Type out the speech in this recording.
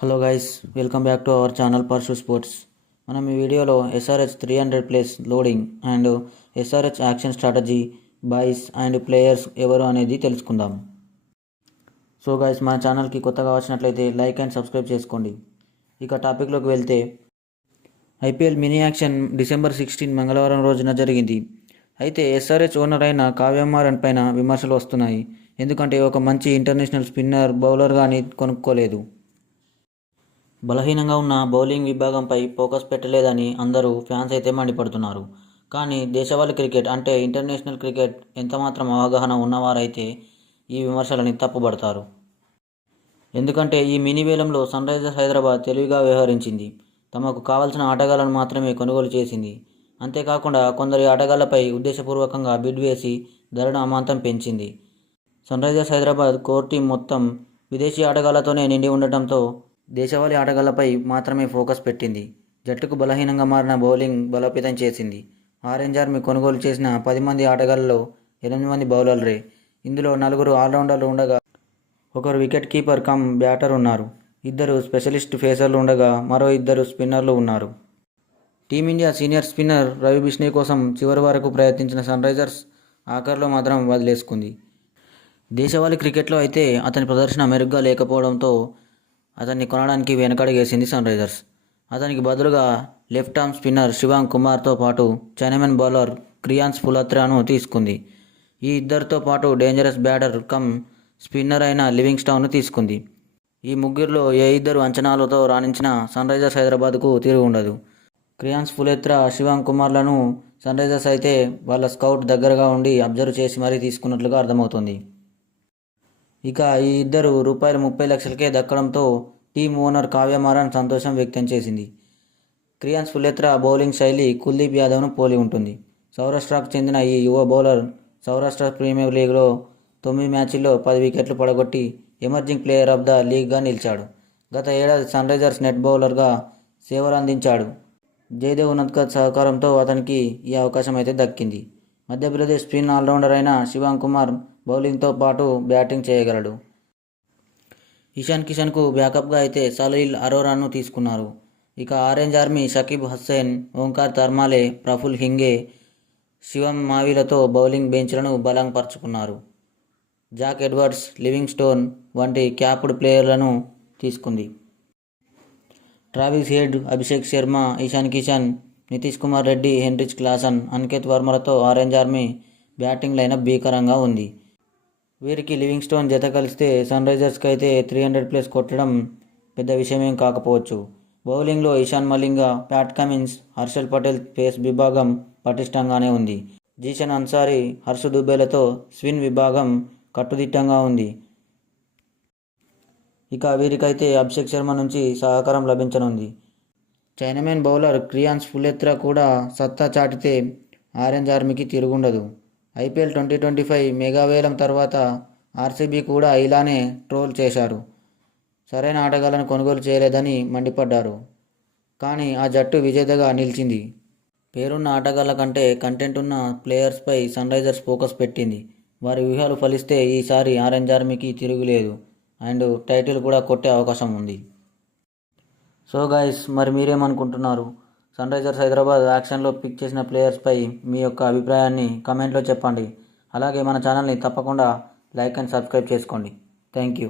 Hello guys, welcome back to our channel purse sports. మనం ఈ వీడియోలో SRH 300 place loading and SRH action strategy, boys and players ఎవరు అనేది తెలుసుకుందాం. So guys, మన ఛానల్కి కొత్తగా వచ్చినట్లయితే లైక్ అండ్ సబ్స్క్రైబ్ చేసుకోండి. ఇక టాపిక్లోకి వెళ్తే, ఐపీఎల్ మినీ యాక్షన్ డిసెంబర్ 16 మంగళవారం రోజున జరిగింది. అయితే ఎస్ఆర్హెచ్ ఓనర్ అయిన కావ్యమారన్ పైన విమర్శలు వస్తున్నాయి. ఎందుకంటే ఒక మంచి ఇంటర్నేషనల్ స్పిన్నర్, బౌలర్ కానీ కొనుక్కోలేదు. బలహీనంగా ఉన్న బౌలింగ్ విభాగంపై ఫోకస్ పెట్టలేదని అందరూ ఫ్యాన్స్ అయితే మండిపడుతున్నారు. కానీ దేశవాళీ క్రికెట్ అంటే ఇంటర్నేషనల్ క్రికెట్ ఎంతమాత్రం అవగాహన ఉన్నవారైతే ఈ విమర్శలని తప్పుపడతారు. ఎందుకంటే ఈ మినీ వేలంలో సన్ రైజర్స్ హైదరాబాద్ తెలివిగా వ్యవహరించింది. తమకు కావాల్సిన ఆటగాళ్లను మాత్రమే కొనుగోలు చేసింది. అంతేకాకుండా కొందరి ఆటగాళ్లపై ఉద్దేశపూర్వకంగా బిడ్ వేసి ధరను అమాంతం పెంచింది. Sunrisers Hyderabad core team మొత్తం విదేశీ ఆటగాళ్లతోనే నిండి ఉండటంతో దేశవాళీ ఆటగాళ్లపై మాత్రమే ఫోకస్ పెట్టింది. జట్టుకు బలహీనంగా మారిన బౌలింగ్ బలోపేతం చేసింది. ఆరెంజ్ ఆర్మీ కొనుగోలు చేసిన 10 మంది ఆటగాళ్లలో 8 మంది బౌలర్లే. ఇందులో 4 ఆల్రౌండర్లు ఉండగా ఒకరు వికెట్ కీపర్ కమ్ బ్యాటర్ ఉన్నారు. 2 స్పెషలిస్ట్ ఫేసర్లు ఉండగా మరో 2 స్పిన్నర్లు ఉన్నారు. Team India senior spinner Ravi Bishnoi కోసం చివరి వరకు ప్రయత్నించిన సన్ రైజర్స్ ఆఖరిలో మాత్రం వదిలేసుకుంది. దేశవాళీ క్రికెట్లో అయితే అతని ప్రదర్శన మెరుగ్గా లేకపోవడంతో అతన్ని కొనడానికి వెనకడుగేసింది సన్ రైజర్స్. అతనికి బదులుగా లెఫ్ట్ ఆర్మ్ స్పిన్నర్ శివాంగ్ కుమార్తో పాటు చైనామెన్ బౌలర్ క్రియాన్స్ ఫులత్రాను తీసుకుంది. ఈ ఇద్దరితో పాటు డేంజరస్ బ్యాటర్ కమ్ స్పిన్నర్ అయిన లివింగ్స్టోన్ను తీసుకుంది. ఈ ముగ్గురిలో ఏ ఇద్దరు అంచనాలతో రాణించినా సన్ రైజర్స్ హైదరాబాద్కు తిరిగి ఉండదు. క్రియాన్స్ ఫులత్రా, శివాంగ్ కుమార్లను సన్ రైజర్స్ అయితే వాళ్ళ స్కౌట్ దగ్గరగా ఉండి అబ్జర్వ్ చేసి మరీ తీసుకున్నట్లుగా అర్థమవుతుంది. ఇక ఈ ఇద్దరు రూపాయలు 30 లక్షలకే దక్కడంతో టీం ఓనర్ కావ్యమారన్ సంతోషం వ్యక్తం చేసింది. క్రియాన్స్ ఫులత్రా బౌలింగ్ శైలి కుల్దీప్ యాదవ్ను పోలి ఉంటుంది. సౌరాష్ట్రకు చెందిన ఈ యువ బౌలర్ సౌరాష్ట్ర ప్రీమియర్ లీగ్లో 9 మ్యాచ్ల్లో 10 వికెట్లు పడగొట్టి ఎమర్జింగ్ ప్లేయర్ ఆఫ్ ద లీగ్గా నిలిచాడు. గత ఏడాది సన్ రైజర్స్ నెట్ బౌలర్గా సేవలు అందించాడు. జయదేవ్ ఉనద్కట్ సహకారంతో అతనికి ఈ అవకాశం అయితే దక్కింది. మధ్యప్రదేశ్ స్పిన్ ఆల్రౌండర్ అయిన శివాంగ్ కుమార్ బౌలింగ్తో పాటు బ్యాటింగ్ చేయగలడు. ఇషాన్ కిషన్కు బ్యాకప్గా అయితే సలీల్ అరోరాను తీసుకున్నారు. ఇక ఆరెంజ్ ఆర్మీ షకీబ్ హుస్సేన్, ఓంకార్ తర్మాలే, ప్రఫుల్ హింగే, శివం మావిలతో బౌలింగ్ బెంచ్లను బలంపరుచుకున్నారు. జాక్ ఎడ్వర్డ్స్, లివింగ్స్టోన్ వంటి క్యాప్డ్ ప్లేయర్లను తీసుకుంది. Travis Head, Abhishek Sharma, Ishan Kishan, Nitish Kumar Reddy, Heinrich Klaasen, Aniket వర్మలతో ఆరెంజ్ ఆర్మీ బ్యాటింగ్ లైనప్ భీకరంగా ఉంది. వీరికి లివింగ్స్టోన్ జత కలిస్తే సన్ రైజర్స్కి అయితే 300 ప్లస్ కొట్టడం పెద్ద విషయమేం కాకపోవచ్చు. బౌలింగ్లో Eshan Malinga, Pat Cummins, Harshal Patel pace విభాగం పటిష్టంగానే ఉంది. జీషన్ అన్సారీ, హర్ష్ దుబేలతో స్పిన్ విభాగం కట్టుదిట్టంగా ఉంది. ఇక వీరికైతే అభిషేక్ శర్మ నుంచి సహకారం లభించనుంది. చైనామెన్ బౌలర్ క్రియాన్స్ ఫులత్రా కూడా సత్తా చాటితే ఆరెంజ్ ఆర్మీకి తిరుగుండదు. ఐపీఎల్ 2025 మెగా వేలం తర్వాత ఆర్సీబీ కూడా ఇలానే ట్రోల్ చేశారు. సరైన ఆటగాళ్లను కొనుగోలు చేయలేదని మండిపడ్డారు. కానీ ఆ జట్టు విజేతగా నిలిచింది. పేరున్న ఆటగాళ్ల కంటే కంటెంట్ ఉన్న ప్లేయర్స్పై సన్ రైజర్స్ ఫోకస్ పెట్టింది. వారి వ్యూహాలు ఫలిస్తే ఈసారి ఆరెంజ్ ఆర్మీకి తిరుగులేదు అండ్ టైటిల్ కూడా కొట్టే అవకాశం ఉంది. సో గైస్, మరి మీరేమనుకుంటున్నారు? సన్ రైజర్స్ హైదరాబాద్ యాక్షన్లో పిక్ చేసిన ప్లేయర్స్పై మీ యొక్క అభిప్రాయాన్ని కమెంట్లో చెప్పండి. అలాగే మన ఛానల్ని తప్పకుండా లైక్ అండ్ సబ్స్క్రైబ్ చేసుకోండి. Thank you.